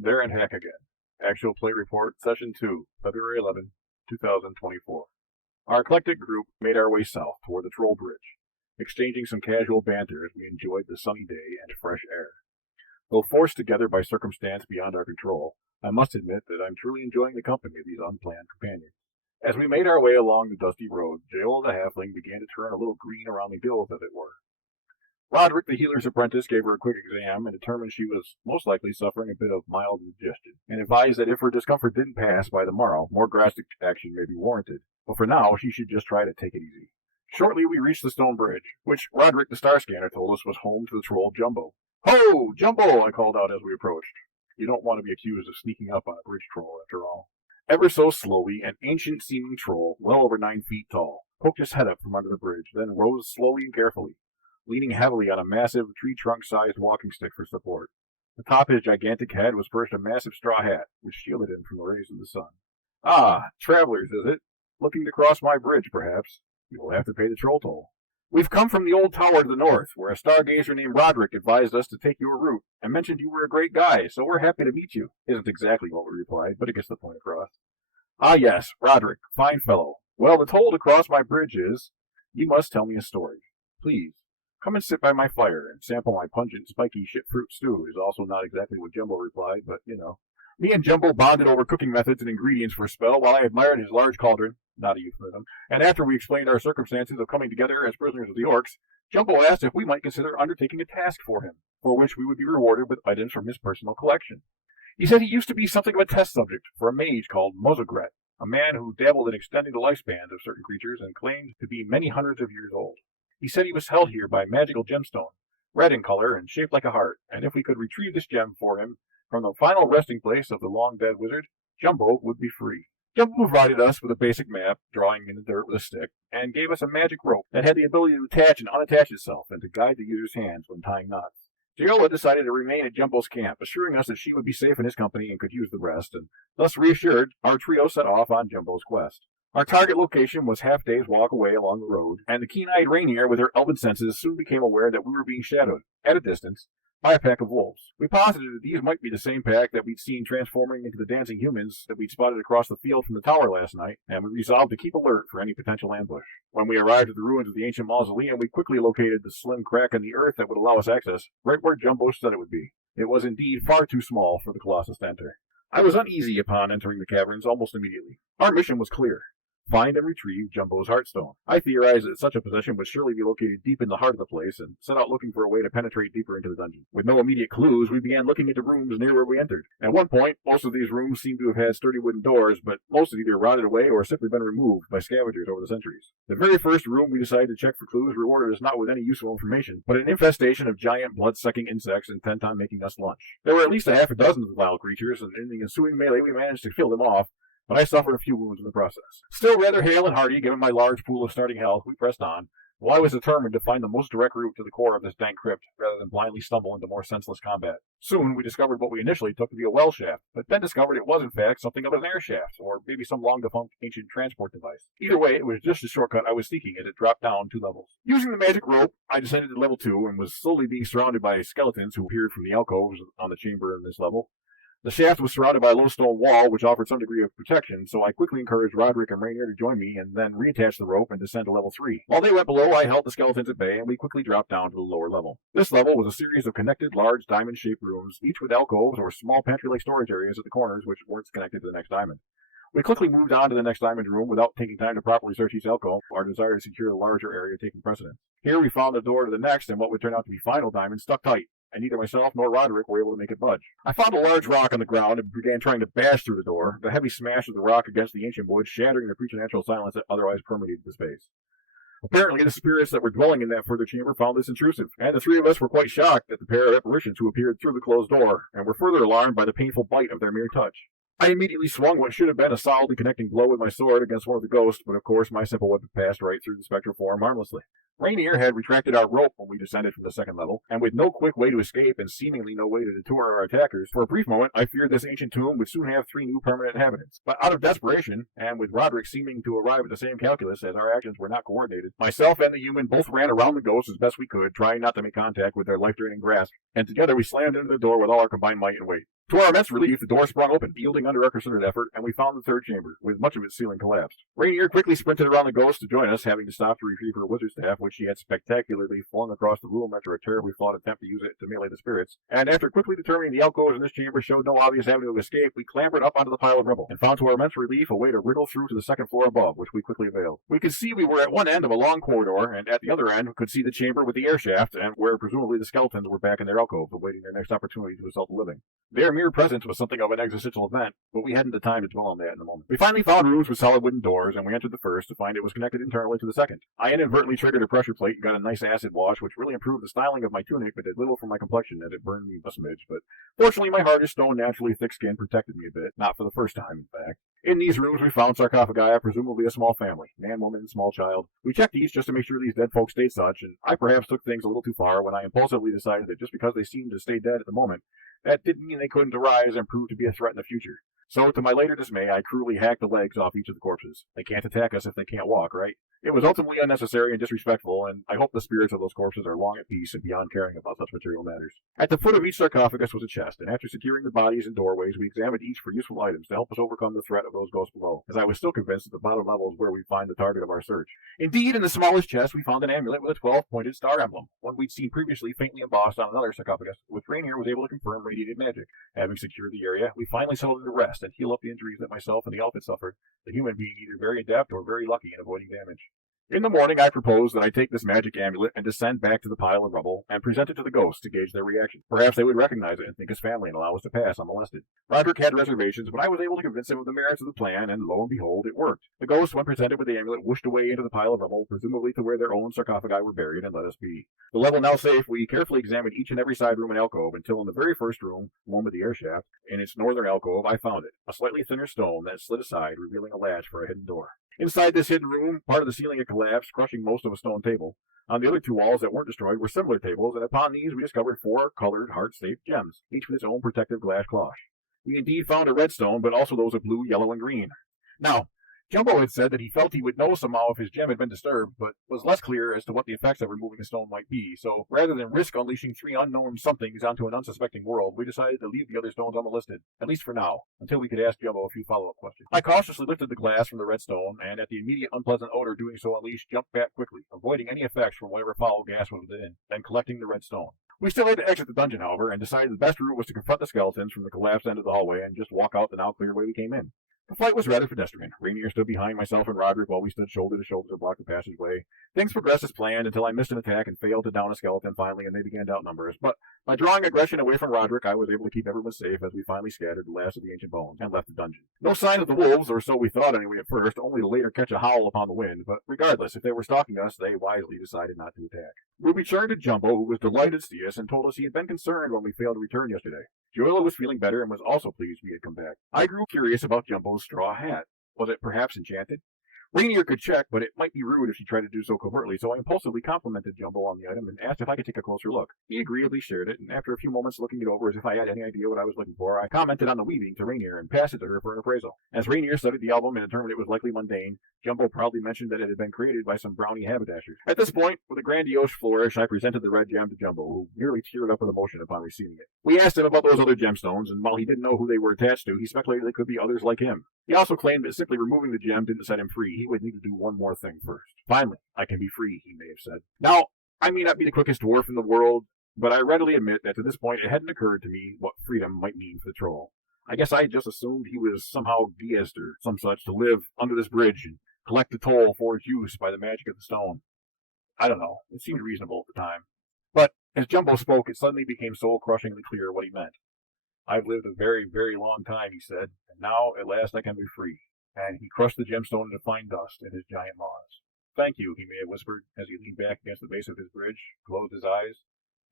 There and Hack again. Actual Play Report, Session 2, February 11, 2024. Our eclectic group made our way south toward the Troll Bridge, exchanging some casual banter as we enjoyed the sunny day and fresh air. Though forced together by circumstance beyond our control, I must admit that I'm truly enjoying the company of these unplanned companions. As we made our way along the dusty road, Jael the halfling began to turn a little green around the gills, as it were. Roderick, the healer's apprentice, gave her a quick exam and determined she was most likely suffering a bit of mild indigestion, and advised that if her discomfort didn't pass by the morrow, more drastic action may be warranted. But for now, she should just try to take it easy. Shortly, we reached the stone bridge, which Roderick the Star Scanner told us was home to the troll Jumbo. "Ho, Jumbo!" I called out as we approached. You don't want to be accused of sneaking up on a bridge troll, after all. Ever so slowly, an ancient-seeming troll, well over 9 feet tall, poked his head up from under the bridge, then rose slowly and carefully, leaning heavily on a massive tree-trunk-sized walking stick for support. Atop his gigantic head was perched a massive straw hat, which shielded him from the rays of the sun. "Ah, travelers, is it? Looking to cross my bridge, perhaps? You will have to pay the troll toll. We've come from the old tower to the north, where a stargazer named Roderick advised us to take your route, and mentioned you were a great guy, so we're happy to meet you." Isn't exactly what we replied, but it gets the point across. "Ah, yes, Roderick, fine fellow. Well, the toll to cross my bridge is, you must tell me a story. Please, come and sit by my fire and sample my pungent, spiky shit-fruit stew," is also not exactly what Jumbo replied, but, you know. Me and Jumbo bonded over cooking methods and ingredients for a spell while I admired his large cauldron, not a euphemism, and after we explained our circumstances of coming together as prisoners of the orcs, Jumbo asked if we might consider undertaking a task for him, for which we would be rewarded with items from his personal collection. He said he used to be something of a test subject for a mage called Muzzlegret, a man who dabbled in extending the lifespans of certain creatures and claimed to be many hundreds of years old. He said he was held here by a magical gemstone, red in color and shaped like a heart, and if we could retrieve this gem for him from the final resting place of the long-dead wizard, Jumbo would be free. Jumbo provided us with a basic map, drawing in the dirt with a stick, and gave us a magic rope that had the ability to attach and unattach itself and to guide the user's hands when tying knots. Jael decided to remain at Jumbo's camp, assuring us that she would be safe in his company and could use the rest, and thus reassured, our trio set off on Jumbo's quest. Our target location was half-day's walk away along the road, and the keen-eyed Rainier, with her elven senses, soon became aware that we were being shadowed, at a distance, by a pack of wolves. We posited that these might be the same pack that we'd seen transforming into the dancing humans that we'd spotted across the field from the tower last night, and we resolved to keep alert for any potential ambush. When we arrived at the ruins of the ancient mausoleum, we quickly located the slim crack in the earth that would allow us access, right where Jumbo said it would be. It was indeed far too small for the Colossus to enter. I was uneasy upon entering the caverns almost immediately. Our mission was clear: find and retrieve Jumbo's Heartstone. I theorized that such a possession would surely be located deep in the heart of the place, and set out looking for a way to penetrate deeper into the dungeon. With no immediate clues, we began looking into rooms near where we entered. At one point, most of these rooms seemed to have had sturdy wooden doors, but most had either rotted away or simply been removed by scavengers over the centuries. The very first room we decided to check for clues rewarded us not with any useful information, but an infestation of giant blood-sucking insects intent on making us lunch. There were at least a half a dozen of the wild creatures, and in the ensuing melee we managed to kill them off, but I suffered a few wounds in the process. Still rather hale and hearty, given my large pool of starting health, we pressed on, while I was determined to find the most direct route to the core of this dank crypt, rather than blindly stumble into more senseless combat. Soon we discovered what we initially took to be a well shaft, but then discovered it was in fact something of an air shaft, or maybe some long-defunct ancient transport device. Either way, it was just the shortcut I was seeking as it dropped down 2 levels. Using the magic rope, I descended to level 2, and was slowly being surrounded by skeletons who appeared from the alcoves on the chamber in this level. The shaft was surrounded by a low stone wall, which offered some degree of protection, so I quickly encouraged Roderick and Rainier to join me, and then reattach the rope and descend to level 3. While they went below, I held the skeletons at bay, and we quickly dropped down to the lower level. This level was a series of connected, large, diamond-shaped rooms, each with alcoves or small pantry-like storage areas at the corners which weren't connected to the next diamond. We quickly moved on to the next diamond room without taking time to properly search each alcove, our desire to secure the larger area taking precedence. Here we found the door to the next, and what would turn out to be final diamond stuck tight, and neither myself nor Roderick were able to make it budge. I found a large rock on the ground and began trying to bash through the door, the heavy smash of the rock against the ancient wood shattering the preternatural silence that otherwise permeated the space. Apparently, the spirits that were dwelling in that further chamber found this intrusive, and the 3 of us were quite shocked at the pair of apparitions who appeared through the closed door, and were further alarmed by the painful bite of their mere touch. I immediately swung what should have been a solidly connecting blow with my sword against one of the ghosts, but of course my simple weapon passed right through the spectral form harmlessly. Rainier had retracted our rope when we descended from the second level, and with no quick way to escape and seemingly no way to deter our attackers, for a brief moment I feared this ancient tomb would soon have 3 new permanent inhabitants. But out of desperation, and with Roderick seeming to arrive at the same calculus as our actions were not coordinated, myself and the human both ran around the ghost as best we could, trying not to make contact with their life-draining grasp, and together we slammed into the door with all our combined might and weight. To our immense relief, the door sprung open, yielding under our concerted effort, and we found the third chamber, with much of its ceiling collapsed. Rainier quickly sprinted around the ghost to join us, having to stop to retrieve her wizard staff, which she had spectacularly flung across the room after a terribly flawed attempt to use it to melee the spirits. And after quickly determining the alcoves in this chamber showed no obvious avenue of escape, we clambered up onto the pile of rubble, and found to our immense relief a way to wriggle through to the second floor above, which we quickly availed. We could see we were at one end of a long corridor, and at the other end could see the chamber with the air shaft, and where presumably the skeletons were back in their alcoves, awaiting their next opportunity to assault the living. Their mere presence was something of an existential event, but we hadn't the time to dwell on that in the moment. We finally found rooms with solid wooden doors, and we entered the first to find it was connected internally to the second. I inadvertently triggered a pressure plate and got a nice acid wash, which really improved the styling of my tunic, but did little for my complexion as it burned me a smidge. But fortunately, my hard as stone, naturally thick skin protected me a bit, not for the first time, in fact. In these rooms, we found sarcophagi, presumably a small family, man, woman, and small child. We checked each just to make sure these dead folks stayed such, and I perhaps took things a little too far when I impulsively decided that just because they seemed to stay dead at the moment, that didn't mean they couldn't arise and prove to be a threat in the future. So, to my later dismay, I cruelly hacked the legs off each of the corpses. They can't attack us if they can't walk, right? It was ultimately unnecessary and disrespectful, and I hope the spirits of those corpses are long at peace and beyond caring about such material matters. At the foot of each sarcophagus was a chest, and after securing the bodies in doorways, we examined each for useful items to help us overcome the threat of those ghosts below, as I was still convinced that the bottom level is where we'd find the target of our search. Indeed, in the smallest chest, we found an amulet with a 12-pointed star emblem, one we'd seen previously faintly embossed on another sarcophagus, which Rainier was able to confirm radiated magic. Having secured the area, we finally settled to rest and heal up the injuries that myself and the elf had suffered, the human being either very adept or very lucky in avoiding damage. In the morning, I proposed that I take this magic amulet and descend back to the pile of rubble and present it to the ghosts to gauge their reaction. Perhaps they would recognize it and think us family and allow us to pass unmolested. Roderick had reservations, but I was able to convince him of the merits of the plan, and lo and behold, it worked. The ghosts, when presented with the amulet, whooshed away into the pile of rubble, presumably to where their own sarcophagi were buried, and let us be. The level now safe, we carefully examined each and every side room and alcove until in the very first room, one with the air shaft, in its northern alcove, I found it, a slightly thinner stone that slid aside, revealing a latch for a hidden door. Inside this hidden room, part of the ceiling had collapsed, crushing most of a stone table. On the other 2 walls that weren't destroyed were similar tables, and upon these we discovered 4 colored, heart-shaped gems, each with its own protective glass cloche. We indeed found a red stone, but also those of blue, yellow, and green. Now, Jumbo had said that he felt he would know somehow if his gem had been disturbed, but was less clear as to what the effects of removing the stone might be, so rather than risk unleashing 3 unknown somethings onto an unsuspecting world, we decided to leave the other stones unmolested, at least for now, until we could ask Jumbo a few follow-up questions. I cautiously lifted the glass from the red stone, and at the immediate unpleasant odor doing so unleashed, jumped back quickly, avoiding any effects from whatever foul gas was within, then collecting the red stone. We still had to exit the dungeon, however, and decided the best route was to confront the skeletons from the collapsed end of the hallway and just walk out the now clear way we came in. The flight was rather pedestrian. Rainier stood behind myself and Roderick while we stood shoulder to shoulder to block the passageway. Things progressed as planned until I missed an attack and failed to down a skeleton finally, and they began to outnumber us. But by drawing aggression away from Roderick, I was able to keep everyone safe as we finally scattered the last of the ancient bones and left the dungeon. No sign of the wolves, or so we thought anyway at first, only to later catch a howl upon the wind, but regardless, if they were stalking us, they wisely decided not to attack. We returned to Jumbo, who was delighted to see us and told us he had been concerned when we failed to return yesterday. Joella was feeling better and was also pleased we had come back. I grew curious about Jumbo's straw hat. Was it perhaps enchanted? Rainier could check, but it might be rude if she tried to do so covertly, so I impulsively complimented Jumbo on the item and asked if I could take a closer look. He agreeably shared it, and after a few moments looking it over as if I had any idea what I was looking for, I commented on the weaving to Rainier and passed it to her for an appraisal. As Rainier studied the album and determined it was likely mundane, Jumbo proudly mentioned that it had been created by some brownie haberdashers. At this point, with a grandiose flourish, I presented the red gem to Jumbo, who nearly teared up with emotion upon receiving it. We asked him about those other gemstones, and while he didn't know who they were attached to, he speculated they could be others like him. He also claimed that simply removing the gem didn't set him free. He would need to do one more thing first. Finally, I can be free, he may have said. Now, I may not be the quickest dwarf in the world, but I readily admit that to this point it hadn't occurred to me what freedom might mean for the troll. I guess I had just assumed he was somehow deist or some such to live under this bridge and collect the toll for its use by the magic of the stone. I don't know. It seemed reasonable at the time. But as Jumbo spoke, it suddenly became soul-crushingly clear what he meant. I've lived a very, very long time, he said, and now at last I can be free. And he crushed the gemstone into fine dust in his giant maws. Thank you, he may have whispered as he leaned back against the base of his bridge, closed his eyes,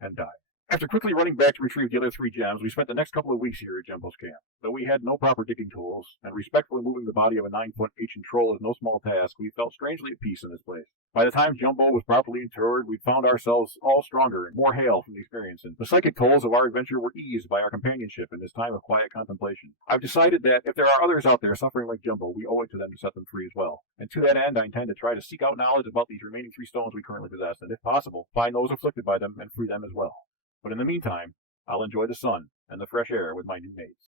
and died. After quickly running back to retrieve the other 3 gems, we spent the next couple of weeks here at Jumbo's camp. Though we had no proper digging tools, and respectfully moving the body of a 9-foot ancient troll is no small task, we felt strangely at peace in this place. By the time Jumbo was properly interred, we found ourselves all stronger and more hale from the experience, and the psychic tolls of our adventure were eased by our companionship in this time of quiet contemplation. I've decided that if there are others out there suffering like Jumbo, we owe it to them to set them free as well. And to that end, I intend to try to seek out knowledge about these remaining 3 stones we currently possess, and if possible, find those afflicted by them and free them as well. But in the meantime, I'll enjoy the sun and the fresh air with my new mates.